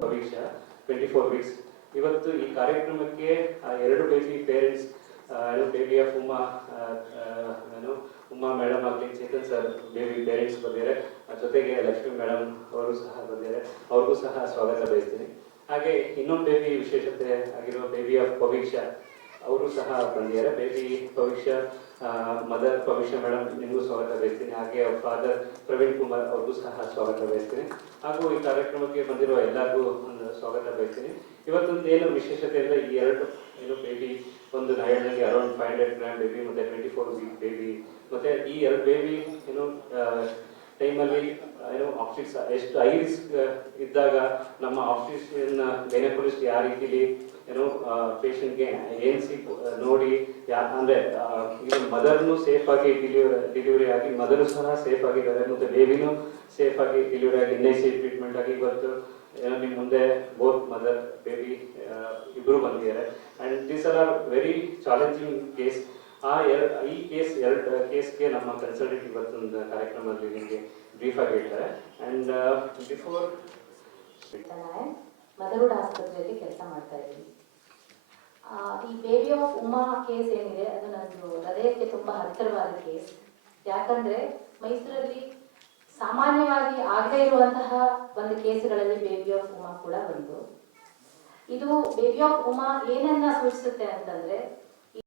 ಭವಿಷ್ಯ 24 ವೀಕ್ಸ್. ಇವತ್ತು ಈ ಕಾರ್ಯಕ್ರಮಕ್ಕೆ ಎರಡು baby parents, baby of Uma madam ಆಗಲಿ, ಚೇತನ್ ಸರ್ ಬೇಬಿ ಪೇರೆಂಟ್ಸ್ ಬಂದಿದ್ದಾರೆ. ಜೊತೆಗೆ ಲಕ್ಷ್ಮಿ ಮೇಡಮ್ ಅವರು ಸಹ ಬಂದಿದ್ದಾರೆ. ಅವ್ರಿಗೂ ಸಹ ಸ್ವಾಗತ ಬಯಸ್ತೀನಿ. ಹಾಗೆ ಇನ್ನೊಂದು ಬೇಬಿ ವಿಶೇಷತೆ ಆಗಿರುವ ಬೇಬಿ ಆಫ್ ಭವಿಷ್ಯ ಅವರು ಸಹ ಬಂದಿದ್ದಾರೆ. ಬೇಬಿ ಭವಿಷ್ಯ ಮದರ್ ಭವಿಷ್ಯ ಮೇಡಮ್, ನಿಮಗೂ ಸ್ವಾಗತ ಬಯಸ್ತೀನಿ. ಹಾಗೆ ಅವ್ರ ಫಾದರ್ ಪ್ರವೀಣ್ ಕುಮಾರ್ ಅವ್ರಿಗೂ ಸಹ ಸ್ವಾಗತ ಬಯಸ್ತೀನಿ. ಹಾಗೂ ಈ ಕಾರ್ಯಕ್ರಮಕ್ಕೆ ಬಂದಿರುವ ಎಲ್ಲರಿಗೂ ಒಂದು ಸ್ವಾಗತ ಬಯಸ್ತೀನಿ. ಇವತ್ತೊಂದು ಏನು ವಿಶೇಷತೆ ಅಂದರೆ, ಈ ಎರಡು ಬೇಬಿ, ಒಂದು ನಾಯಡ್ನಲ್ಲಿ ಅರೌಂಡ್ 500 ಗ್ರಾಮ್ ಬೇಬಿ ಮತ್ತು 24 ವೀಕ್ ಬೇಬಿ, ಮತ್ತು ಈ ಎರಡು ಬೇಬಿ ಟೈಮಲ್ಲಿ ಆಪ್ಟಿಕ್ಸ್ ಎಷ್ಟು ಹೈ ರಿಸ್ಕ್ ಇದ್ದಾಗ ನಮ್ಮ ಆಪ್ಟಿಷಿಯನ್ ಗೈನಕಾಲಜಿಸ್ಟ್ ಯಾವ ರೀತಿಲಿ ಪೇಷಂಟ್ಗೆ ಏನ್ಸಿ ನೋಡಿ ಅಂದರೆ ಈಗ ಮದರ್ನು ಸೇಫ್ ಆಗಿ ಡಿಲಿವರಿ ಆಗಿ, ಮದರು ಸಹ ಸೇಫ್ ಆಗಿದ್ದಾರೆ ಮತ್ತು ಬೇಬಿನೂ ಸೇಫ್ ಆಗಿ ಡಿಲಿವರಿ ಆಗಿ NIC ಟ್ರೀಟ್ಮೆಂಟ್ ಆಗಿ ಇವತ್ತು ನಿಮ್ಮ ಮುಂದೆ ಬೋತ್ ಮದರ್ ಬೇಬಿ ಇಬ್ಬರು ಬಂದಿದ್ದಾರೆ. And these are very challenging case. ಈ ಎರಡು ಕೇಸ್ಗೆ ನಮ್ಮ ಕನ್ಸಲ್ಟೆಂಟ್ ಇವತ್ತೊಂದು ಕಾರ್ಯಕ್ರಮದಲ್ಲಿ ನಿಮಗೆ ಬ್ರೀಫ್ ಆಗಿ ಹೇಳ್ತಾರೆ. ಆ್ಯಂಡ್ ಬಿಫೋರ್ ಮದರ್ಹುಡ್ ಆಸ್ಪತ್ರೆಯಲ್ಲಿ ಕೆಲಸ ಮಾಡ್ತಾ ಇದ್ದೀನಿ. ಈ ಬೇಬಿ ಆಫ್ ಉಮಾ ಕೇಸ್ ಏನಿದೆ ಅದು ನಂದು ಹೃದಯಕ್ಕೆ ತುಂಬ ಹತ್ತಿರವಾದ ಕೇಸ್. ಯಾಕಂದರೆ ಮೈಸೂರಲ್ಲಿ ಸಾಮಾನ್ಯವಾಗಿ ಆಗದೇ ಇರುವಂತಹ ಒಂದು ಕೇಸ್ಗಳಲ್ಲಿ ಬೇಬಿ ಆಫ್ ಉಮಾ ಕೂಡ ಒಂದು. ಇದು ಬೇಬಿ ಆಫ್ ಉಮಾ ಏನನ್ನ ಸೂಚಿಸುತ್ತೆ ಅಂತಂದರೆ,